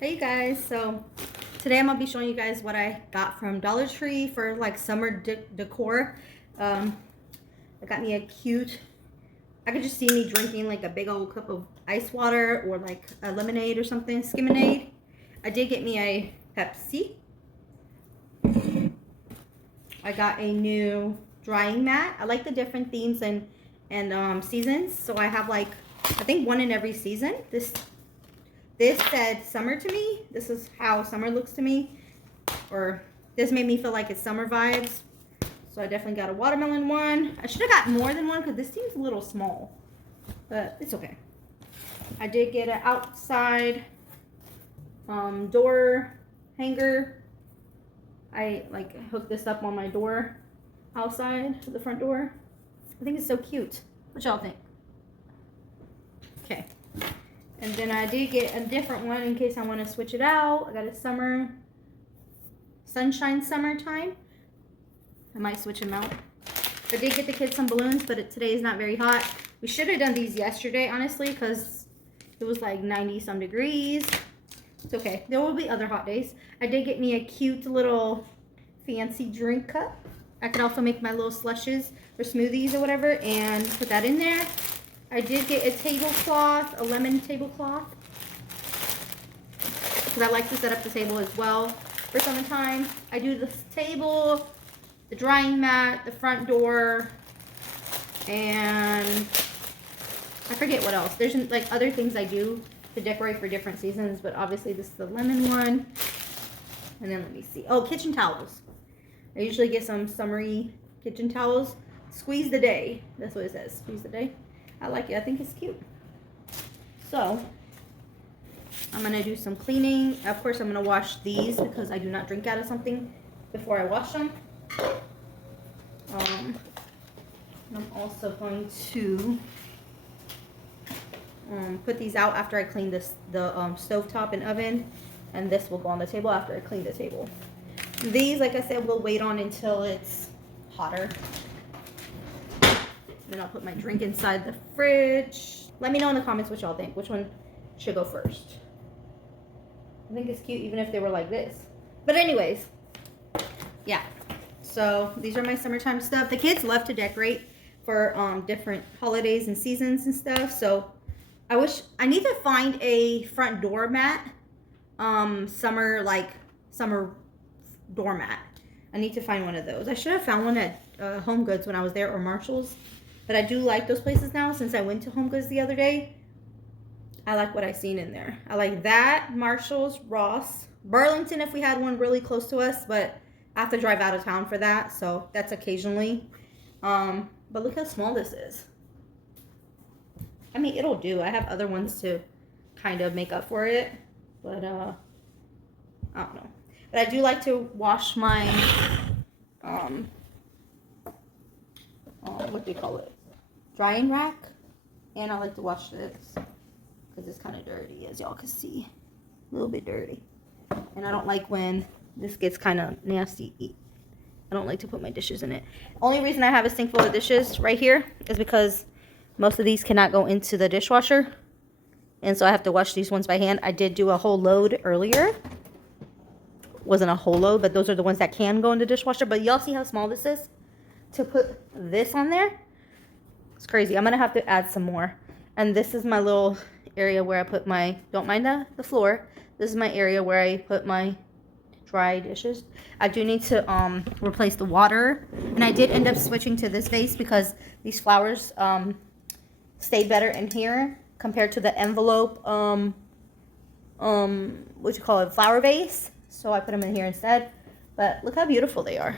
Hey you guys, so today I'm gonna be showing you guys what I got from Dollar Tree for like summer decor. I got me a cute, I could just see me drinking like a big old cup of ice water or like a lemonade or something, skimonade. I did get me a Pepsi. I got a new drying mat. I like the different themes and seasons, so I have like I think one in every season. This said summer to me. This is how summer looks to me. Or this made me feel like it's summer vibes. So I definitely got a watermelon one. I should have got more than one because this seems a little small. But it's okay. I did get an outside door hanger. I like hooked this up on my door outside the front door. I think it's so cute. What y'all think? Okay. And then I did get a different one in case I want to switch it out. I got a sunshine summertime. I might switch them out. I did get the kids some balloons, but today is not very hot. We should have done these yesterday, honestly, because it was like 90 some degrees. It's okay. There will be other hot days. I did get me a cute little fancy drink cup. I could also make my little slushes or smoothies or whatever and put that in there. I did get a tablecloth, a lemon tablecloth, because I like to set up the table as well for summertime. I do the table, the drying mat, the front door, and I forget what else. There's like other things I do to decorate for different seasons, but obviously this is the lemon one. And then let me see. Oh, kitchen towels. I usually get some summery kitchen towels. Squeeze the day. That's what it says. Squeeze the day. I like it. I think it's cute. So, I'm going to do some cleaning. Of course, I'm going to wash these because I do not drink out of something before I wash them. I'm also going to put these out after I clean the stovetop and oven. And this will go on the table after I clean the table. These, like I said, will wait on until it's hotter. Then I'll put my drink inside the fridge. Let me know in the comments what y'all think. Which one should go first? I think it's cute even if they were like this. But anyways, yeah. So these are my summertime stuff. The kids love to decorate for different holidays and seasons and stuff. So I need to find a front door mat. Summer doormat. I need to find one of those. I should have found one at Home Goods when I was there or Marshall's. But I do like those places now since I went to Home Goods the other day. I like what I seen in there. I like that, Marshall's, Ross, Burlington if we had one really close to us, but I have to drive out of town for that, so that's occasionally. But look how small this is. I mean, it'll do. I have other ones to kind of make up for it, but I don't know. But I do like to wash my what do you call it? Drying rack. And I like to wash this because it's kind of dirty, as y'all can see. A little bit dirty. And I don't like when this gets kind of nasty. I don't like to put my dishes in it. Only reason I have a sink full of dishes right here is because most of these cannot go into the dishwasher. And so I have to wash these ones by hand. I did do a whole load earlier. Wasn't a whole load, but those are the ones that can go in the dishwasher. But y'all see how small this is? To put this on there, it's crazy. I'm gonna have to add some more. And this is my little area where I put my, don't mind the floor, this is my area where I put my dry dishes. I do need to replace the water, and I did end up switching to this vase because these flowers stayed better in here compared to the envelope what you call it, flower vase. So I put them in here instead. But look how beautiful they are.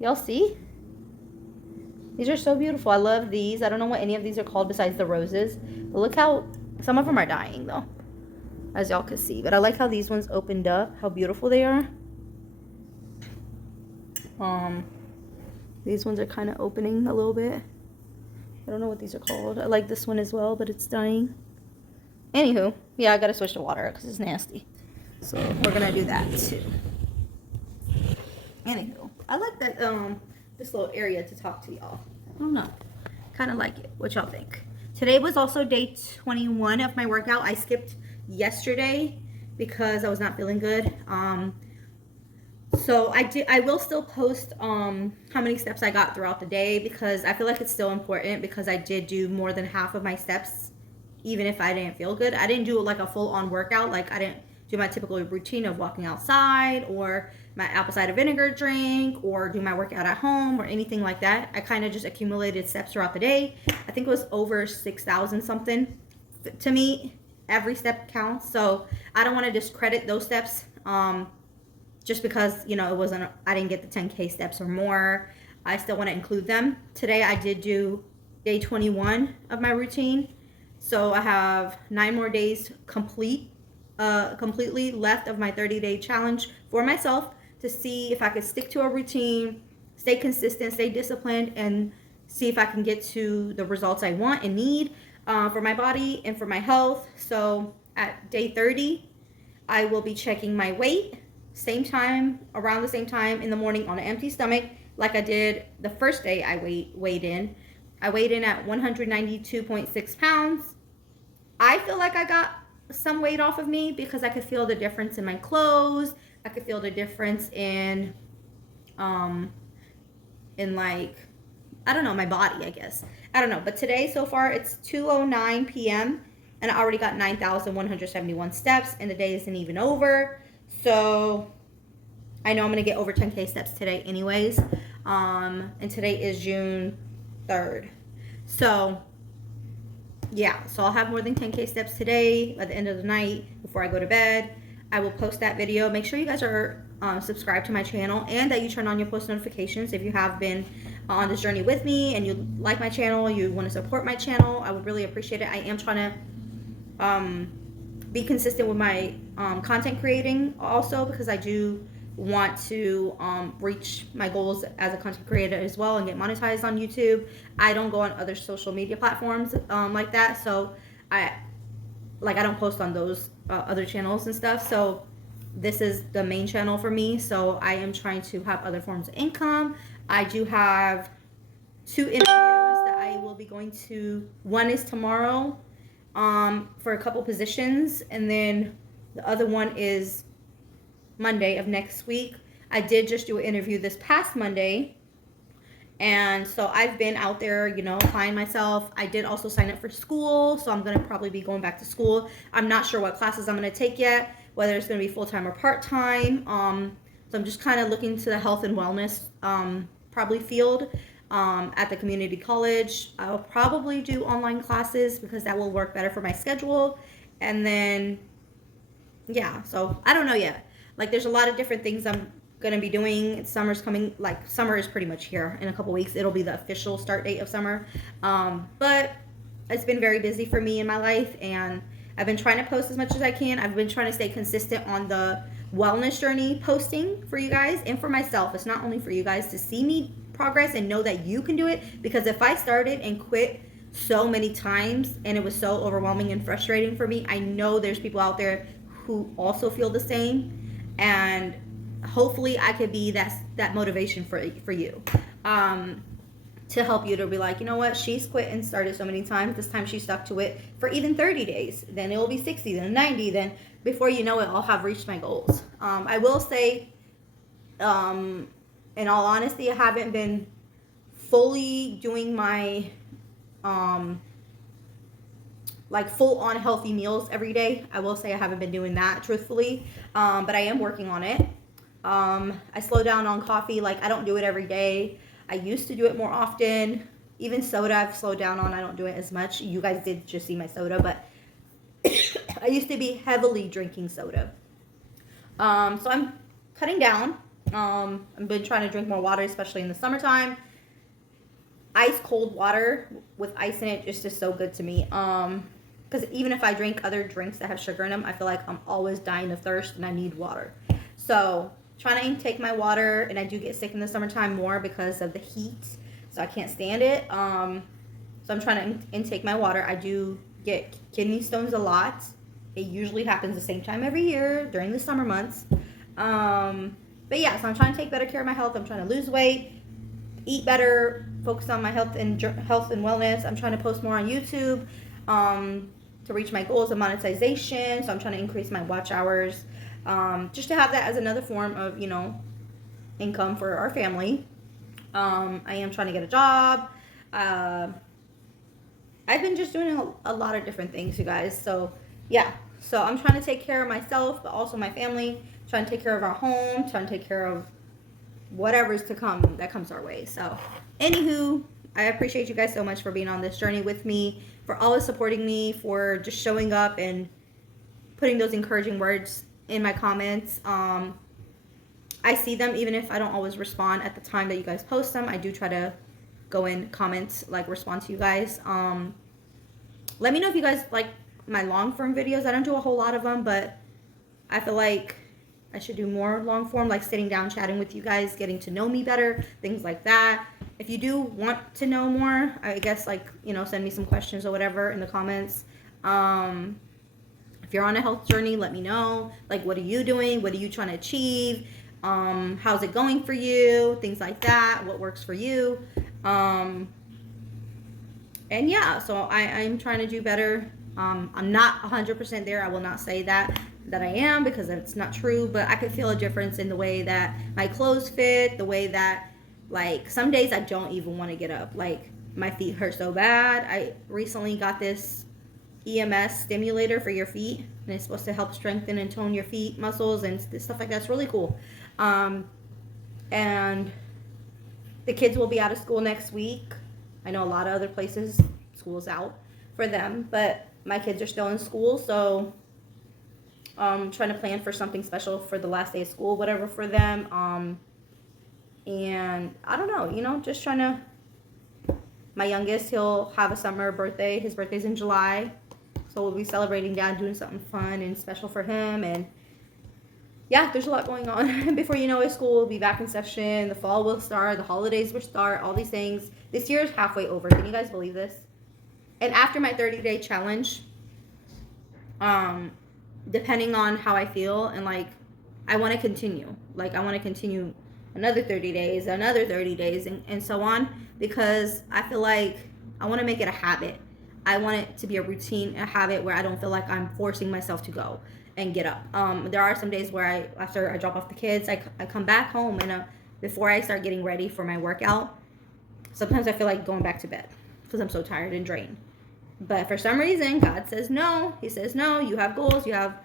Y'all see? These are so beautiful. I love these. I don't know what any of these are called besides the roses. But look how, some of them are dying though, as y'all can see. But I like how these ones opened up, how beautiful they are. These ones are kind of opening a little bit. I don't know what these are called. I like this one as well, but it's dying. Anywho, yeah, I gotta switch to water because it's nasty. So we're gonna do that too. Anywho, I like that this little area to talk to y'all. I don't know. Kind of like it. What y'all think? Today was also day 21 of my workout. I skipped yesterday because I was not feeling good. So I will still post how many steps I got throughout the day, because I feel like it's still important, because I did do more than half of my steps even if I didn't feel good. I didn't do like a full on workout. Like I didn't do my typical routine of walking outside or my apple cider vinegar drink or do my workout at home or anything like that. I kind of just accumulated steps throughout the day. I think it was over 6,000 something. To me, every step counts. So I don't want to discredit those steps. Just because, you know, it wasn't, I didn't get the 10K steps or more. I still want to include them. Today I did do day 21 of my routine. So I have 9 more days completely left of my 30-day challenge for myself to see if I could stick to a routine, stay consistent, stay disciplined, and see if I can get to the results I want and need for my body and for my health. So at day 30, I will be checking my weight, around the same time in the morning on an empty stomach, like I did the first day I weighed in. I weighed in at 192.6 pounds. I feel like I got some weight off of me because I could feel the difference in my clothes. I could feel the difference in like, I don't know, my body, I guess. I don't know. But today, so far, it's 2:09 p.m. and I already got 9,171 steps, and the day isn't even over. So I know I'm going to get over 10K steps today anyways. And today is June 3rd. So yeah, so I'll have more than 10K steps today at the end of the night before I go to bed. I will post that video. Make sure you guys are subscribed to my channel and that you turn on your post notifications if you have been on this journey with me and you like my channel, you want to support my channel. I would really appreciate it. I am trying to be consistent with my content creating also, because I do want to reach my goals as a content creator as well and get monetized on YouTube. I don't go on other social media platforms like that, so I don't post on those other channels and stuff. So this is the main channel for me, so I am trying to have other forms of income. I do have 2 interviews that I will be going to. One is tomorrow for a couple positions, and then the other one is Monday of next week. I did just do an interview this past Monday, and so I've been out there, you know, applying myself. I did also sign up for school, so I'm going to probably be going back to school. I'm not sure what classes I'm going to take yet, whether it's going to be full-time or part-time. So I'm just kind of looking to the health and wellness probably field at the community college. I'll probably do online classes because that will work better for my schedule. And then yeah, so I don't know yet. Like, there's a lot of different things I'm gonna be doing. Summer's coming. Like, summer is pretty much here in a couple weeks. It'll be the official start date of summer. But it's been very busy for me in my life, and I've been trying to post as much as I can. I've been trying to stay consistent on the wellness journey posting for you guys and for myself. It's not only for you guys to see me progress and know that you can do it, because if I started and quit so many times and it was so overwhelming and frustrating for me, I know there's people out there who also feel the same, and hopefully I could be that motivation for you, to help you to be like, you know what, she's quit and started so many times. This time she stuck to it for even 30 days. Then it will be 60, then 90. Then before you know it, I'll have reached my goals. I will say, in all honesty, I haven't been fully doing my like full on healthy meals every day. I will say I haven't been doing that, truthfully, but I am working on it. I slow down on coffee. Like, I don't do it every day. I used to do it more often. Even soda I've slowed down on. I don't do it as much. You guys did just see my soda, but I used to be heavily drinking soda. So I'm cutting down. I've been trying to drink more water, especially in the summertime. Ice cold water with ice in it just is so good to me. Because even if I drink other drinks that have sugar in them, I feel like I'm always dying of thirst and I need water. So trying to intake my water, and I do get sick in the summertime more because of the heat, so I can't stand it. So I'm trying to intake my water. I do get kidney stones a lot. It usually happens the same time every year during the summer months. But yeah, so I'm trying to take better care of my health. I'm trying to lose weight, eat better, focus on my health and wellness. I'm trying to post more on YouTube. to reach my goals of monetization. So I'm trying to increase my watch hours, just to have that as another form of, you know, income for our family. I am trying to get a job. I've been just doing a lot of different things, you guys. So yeah, so I'm trying to take care of myself, but also my family, trying to take care of our home, trying to take care of whatever's to come that comes our way. So anywho, I appreciate you guys so much for being on this journey with me, for always supporting me, for just showing up and putting those encouraging words in my comments. I see them even if I don't always respond at the time that you guys post them. I do try to go in, comment, like respond to you guys. Let me know if you guys like my long form videos. I don't do a whole lot of them, but I feel like I should do more long form, like sitting down, chatting with you guys, getting to know me better, things like that. If you do want to know more, I guess, like, you know, send me some questions or whatever in the comments. If you're on a health journey, let me know. Like, what are you doing? What are you trying to achieve? How's it going for you? Things like that. What works for you? And yeah, so I'm trying to do better. I'm not 100% there. I will not say that I am, because it's not true, but I could feel a difference in the way that my clothes fit, the way that, like, some days I don't even want to get up. Like, my feet hurt so bad. I recently got this EMS stimulator for your feet, and it's supposed to help strengthen and tone your feet muscles and stuff like that. It's really cool. And the kids will be out of school next week. I know a lot of other places school's out for them, but my kids are still in school, so trying to plan for something special for the last day of school, whatever, for them. And I don't know, you know, just trying to, my youngest, he'll have a summer birthday. His birthday's in July, so we'll be celebrating that, doing something fun and special for him. And yeah, there's a lot going on. Before you know it, school will be back in session, the fall will start, the holidays will start, all these things. This year is halfway over. Can you guys believe this? And after my 30-day challenge, depending on how I feel, and like, I want to continue. Like, I want to continue another 30 days, another 30 days, and so on, because I feel like I want to make it a habit. I want it to be a routine, a habit where I don't feel like I'm forcing myself to go and get up. There are some days where after I drop off the kids, I come back home, and before I start getting ready for my workout, sometimes I feel like going back to bed because I'm so tired and drained. But for some reason, God says no. He says, no, you have goals, you have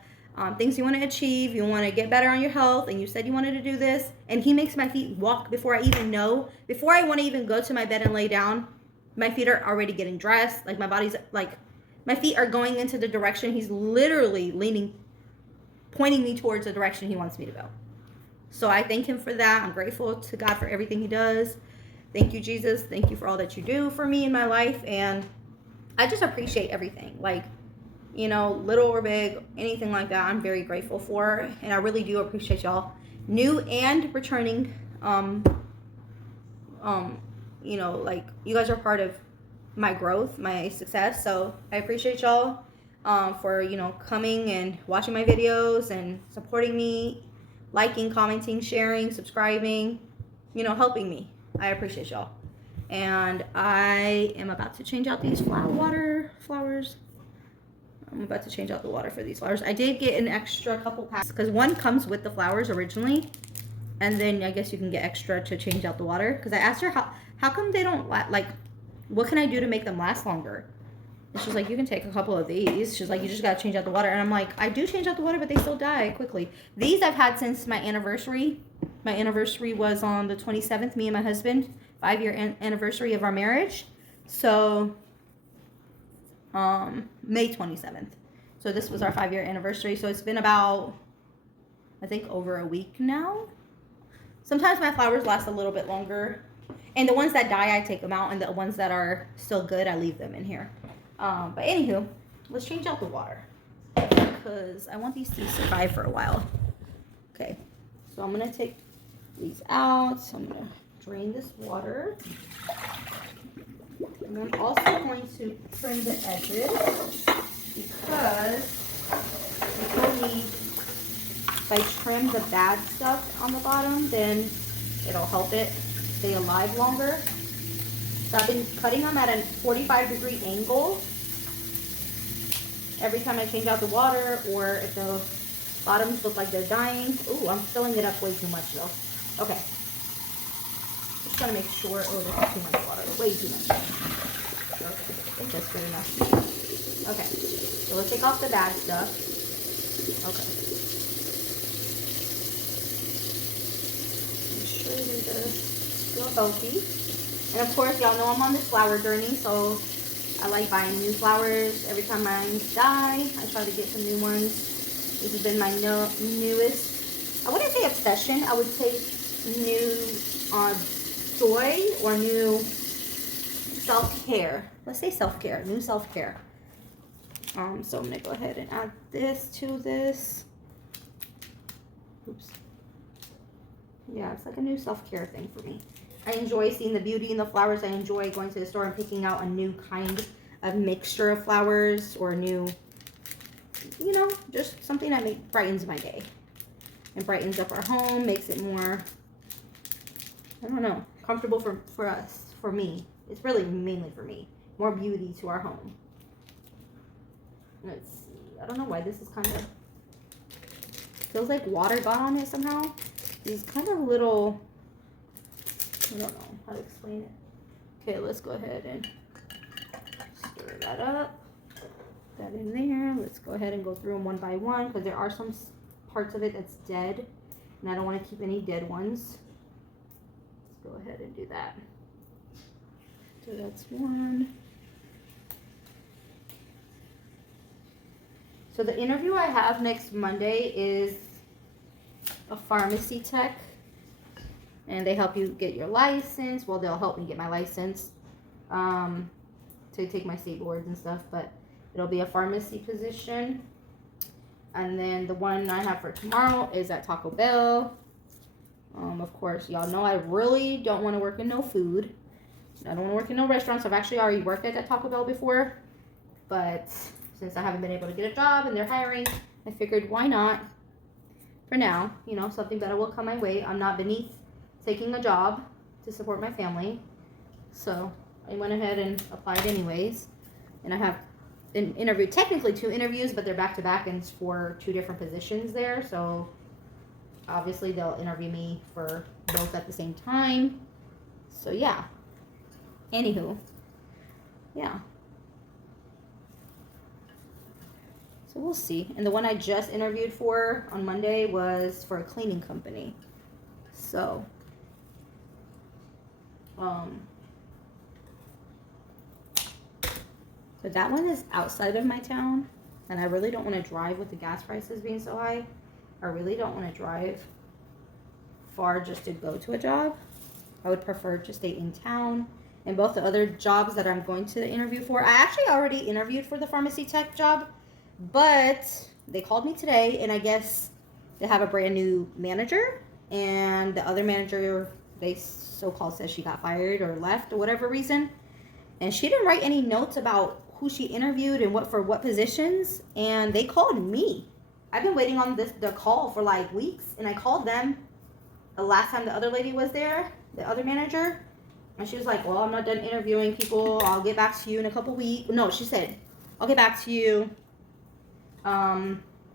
things you want to achieve, you want to get better on your health, and you said you wanted to do this. And he makes my feet walk before I even know, before I want to even go to my bed and lay down. My feet are already getting dressed. Like, my body's, like, my feet are going into the direction he's literally leaning, pointing me towards the direction he wants me to go. So I thank him for that. I'm grateful to God for everything he does. Thank you, Jesus. Thank you for all that you do for me in my life. And I just appreciate everything. Like, you know, little or big, anything like that, I'm very grateful for. And I really do appreciate y'all, new and returning. You know, like, you guys are part of my growth, my success. So I appreciate y'all for, you know, coming and watching my videos and supporting me, liking, commenting, sharing, subscribing, you know, helping me. I appreciate y'all. And I am about to change out these flowers. I'm about to change out the water for these flowers. I did get an extra couple packs, because one comes with the flowers originally, and then I guess you can get extra to change out the water. Because I asked her, how come they don't, like, what can I do to make them last longer? And she's like, you can take a couple of these. She's like, you just got to change out the water. And I'm like, I do change out the water, but they still die quickly. These I've had since my anniversary. My anniversary was on the 27th, me and my husband, 5-year anniversary of our marriage. So, May 27th. So this was our 5-year anniversary. So it's been about, I think, over a week now. Sometimes my flowers last a little bit longer. And the ones that die, I take them out. And the ones that are still good, I leave them in here. But anywho, let's change out the water, because I want these to survive for a while. Okay, so I'm going to take these out. So I'm going to drain this water. And I'm also going to trim the edges, because they told me if I trim the bad stuff on the bottom, then it'll help it stay alive longer. So I've been cutting them at a 45-degree angle. every time I change out the water, or if the bottoms look like they're dying. Ooh, I'm filling it up way too much though. Okay. Just trying to make sure. Oh, there's too much water. Way too much. Okay, I think that's good enough. Okay, so let's take off the bad stuff. Okay. Make sure these are still healthy. And of course, y'all know I'm on this flower journey, so I like buying new flowers. Every time mine die, I try to get some new ones. This has been my newest, I wouldn't say obsession, I would say new joy or new self-care. Let's say self-care, new self-care. So I'm going to go ahead and add this to this. Oops. Yeah, it's like a new self-care thing for me. I enjoy seeing the beauty in the flowers. I enjoy going to the store and picking out a new kind of mixture of flowers, or a new, you know, just something that brightens my day. It brightens up our home, makes it more, I don't know, comfortable for us, for me. It's really mainly for me. More beauty to our home. Let's see. I don't know why this is kind of, feels like water got on it somehow. These kind of little, I don't know how to explain it. Okay, let's go ahead and stir that up. Put that in there. Let's go ahead and go through them one by one, because there are some parts of it that's dead, and I don't want to keep any dead ones. Let's go ahead and do that. So that's one. So the interview I have next Monday is a pharmacy tech, and they help you get your license. Well, they'll help me get my license to take my state boards and stuff, but it'll be a pharmacy position. And then the one I have for tomorrow is at Taco Bell. Of course, y'all know I really don't want to work in no food. I don't want to work in no restaurants. I've actually already worked at that Taco Bell before, but since I haven't been able to get a job and they're hiring, I figured why not? For now, you know, something better will come my way. I'm not beneath taking a job to support my family. So I went ahead and applied anyways. And I have an interview, technically 2 interviews, but they're back to back and it's for 2 different positions there. So obviously they'll interview me for both at the same time. So yeah. Anywho. Yeah. So we'll see. And the one I just interviewed for on Monday was for a cleaning company. So, but that one is outside of my town, and I really don't want to drive with the gas prices being so high. I really don't want to drive far just to go to a job. I would prefer to stay in town. And both the other jobs that I'm going to interview for, I actually already interviewed for the pharmacy tech job, but they called me today, and I guess they have a brand new manager, and the other manager, they so-called says she got fired or left or whatever reason, and she didn't write any notes about who she interviewed and what for what positions, and they called me. I've been waiting on the call for like weeks, and I called them the last time the other lady was there, the other manager, and she was like, well, I'm not done interviewing people. I'll get back to you in a couple weeks. No, she said, I'll get back to you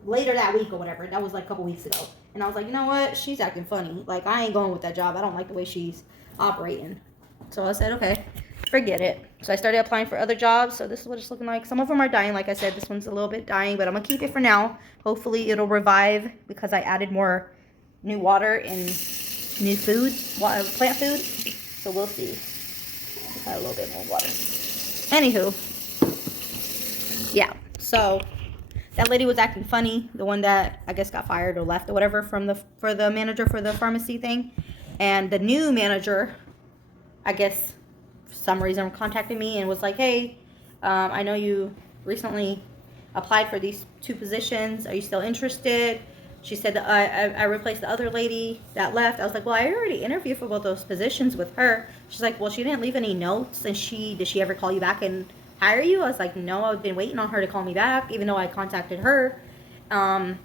later that week or whatever. That was like a couple weeks ago. And I was like, you know what? She's acting funny. Like, I ain't going with that job. I don't like the way she's operating. So I said, okay, forget it. So I started applying for other jobs. So this is what it's looking like. Some of them are dying. Like I said, this one's a little bit dying, but I'm going to keep it for now. Hopefully it'll revive because I added more new water and new food, plant food. So we'll see. Add a little bit more water. Anywho. Yeah. So that lady was acting funny, the one that I guess got fired or left or whatever for the manager for the pharmacy thing. And the new manager, I guess for some reason, contacted me and was like, hey, I know you recently applied for these 2 positions. Are you still interested? She said that I replaced the other lady that left. I was like, well, I already interviewed for both those positions with her. She's like, well, she didn't leave any notes. And did she ever call you back and hire you? I was like, no, I've been waiting on her to call me back, even though I contacted her. And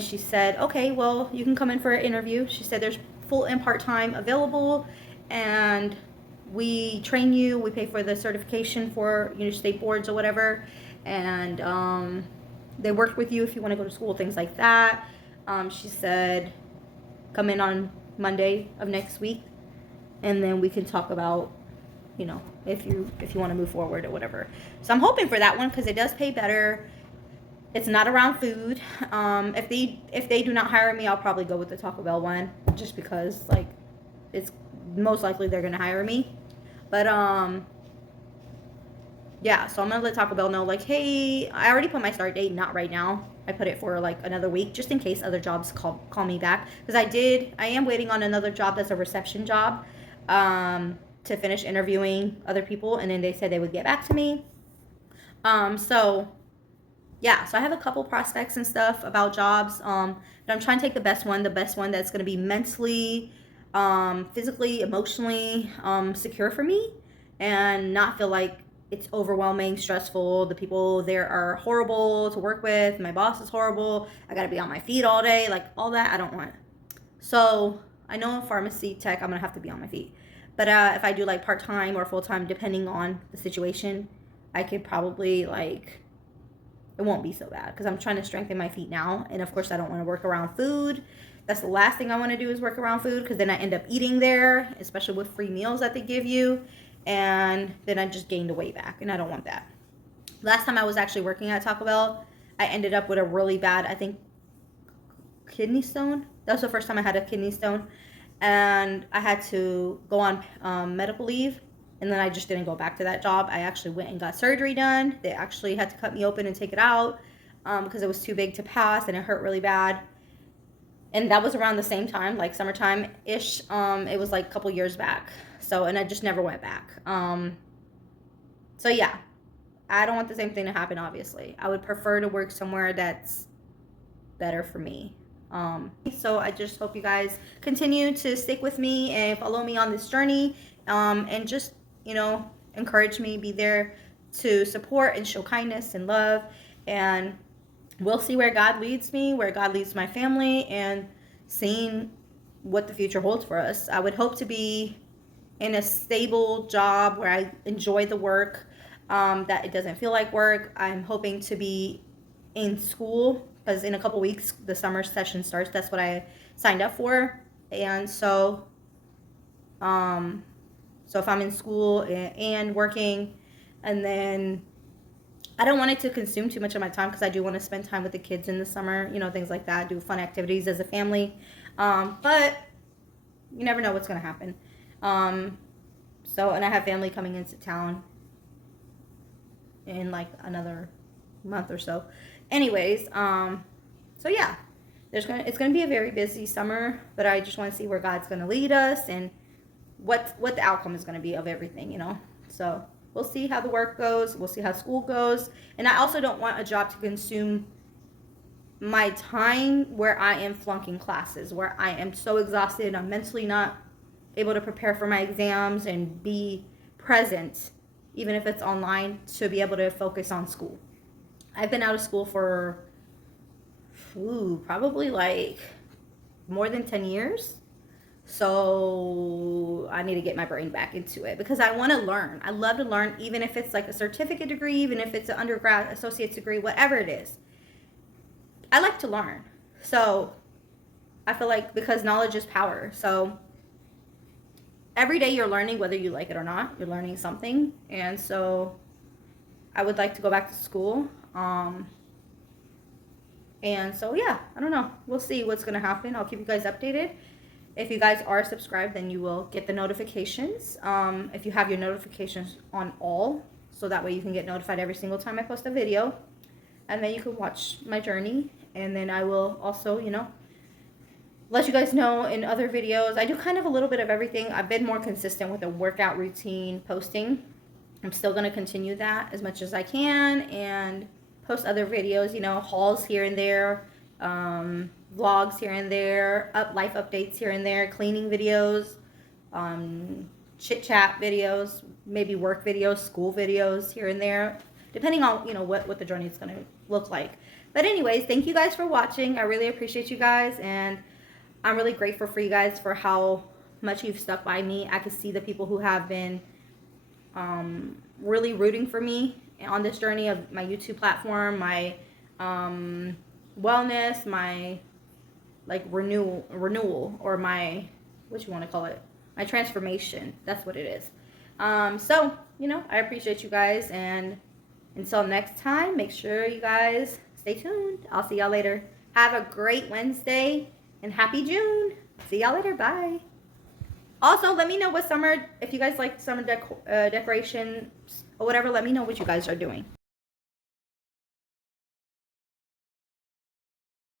she said, okay, well, you can come in for an interview. She said there's full and part-time available, and we train you. We pay for the certification for state boards or whatever. and they work with you if you want to go to school, things like that. She said come in on Monday of next week, and then we can talk about, you know, if you want to move forward or whatever. So I'm hoping for that one because it does pay better. It's not around food. If they do not hire me, I'll probably go with the Taco Bell one, just because like it's most likely they're gonna hire me. But yeah, so I'm gonna let Taco Bell know, like, hey, I already put my start date, not right now. I put it for like another week, just in case other jobs call me back. Because I am waiting on another job that's a reception job, to finish interviewing other people, and then they said they would get back to me. So yeah, so I have a couple prospects and stuff about jobs. But I'm trying to take the best one that's gonna be mentally, physically, emotionally, secure for me, and not feel like it's overwhelming, stressful. The people there are horrible to work with. My boss is horrible. I gotta be on my feet all day, like all that I don't want. So I know in pharmacy tech I'm gonna have to be on my feet. But if I do like part-time or full-time, depending on the situation, I could probably like, it won't be so bad because I'm trying to strengthen my feet now. And of course I don't want to work around food. That's the last thing I want to do is work around food, because then I end up eating there, especially with free meals that they give you, and then I just gained the weight back, and I don't want that. Last time I was actually working at Taco Bell, I ended up with a really bad, I think, kidney stone. That was the first time I had a kidney stone, and I had to go on medical leave, and then I just didn't go back to that job. I actually went and got surgery done. They actually had to cut me open and take it out because it was too big to pass, and it hurt really bad. And that was around the same time, like summertime-ish. It was like a couple years back. So, and I just never went back. So yeah, I don't want the same thing to happen, obviously. I would prefer to work somewhere that's better for me. So I just hope you guys continue to stick with me and follow me on this journey, and just, you know, encourage me, be there to support and show kindness and love, and we'll see where God leads me, where God leads my family, and seeing what the future holds for us. I would hope to be in a stable job where I enjoy the work, that it doesn't feel like work. I'm hoping to be in school, because in a couple weeks the summer session starts. That's what I signed up for. And so if I'm in school and working, and then I don't want it to consume too much of my time, because I do want to spend time with the kids in the summer, you know, things like that, do fun activities as a family. But you never know what's going to happen. And I have family coming into town in like another month or so. Anyways, so yeah, it's gonna be a very busy summer, but I just want to see where God's gonna lead us and what the outcome is gonna be of everything, you know. So we'll see how the work goes. We'll see how school goes, and I also don't want a job to consume my time where I am flunking classes, where I am so exhausted, I'm mentally not able to prepare for my exams and be present, even if it's online, to be able to focus on school. I've been out of school for probably like more than 10 years. So I need to get my brain back into it, because I want to learn. I love to learn, even if it's like a certificate degree, even if it's an undergrad, associate's degree, whatever it is. I like to learn. So I feel like, because knowledge is power. So every day you're learning, whether you like it or not, you're learning something. And so I would like to go back to school. And so yeah, I don't know. We'll see what's going to happen. I'll keep you guys updated. If you guys are subscribed, then you will get the notifications. If you have your notifications on all, so that way you can get notified every single time I post a video. And then you can watch my journey. And then I will also, you know, let you guys know in other videos. I do kind of a little bit of everything. I've been more consistent with a workout routine posting. I'm still going to continue that as much as I can, and post other videos, you know, hauls here and there, vlogs here and there, life updates here and there, cleaning videos, chit chat videos, maybe work videos, school videos here and there, depending on, you know, what the journey is going to look like. But anyways, thank you guys for watching. I really appreciate you guys, and I'm really grateful for you guys for how much you've stuck by me. I can see the people who have been really rooting for me on this journey of my YouTube platform, my wellness, my like renewal, or my, what you want to call it, my transformation. That's what it is. So, you know, I appreciate you guys, and until next time, make sure you guys stay tuned. I'll see y'all later. Have a great Wednesday and happy June. See y'all later. Bye. Also, let me know what summer, if you guys like summer decorations or whatever, let me know what you guys are doing.